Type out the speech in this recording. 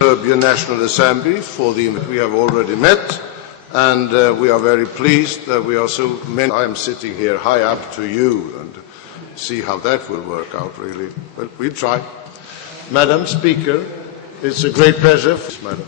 Serbian National Assembly for the we have already met, and we are very pleased that we are so many. I am sitting here high up to you and see how that will work out really. But we'll try. Madam Speaker, it's a great pleasure. Madam.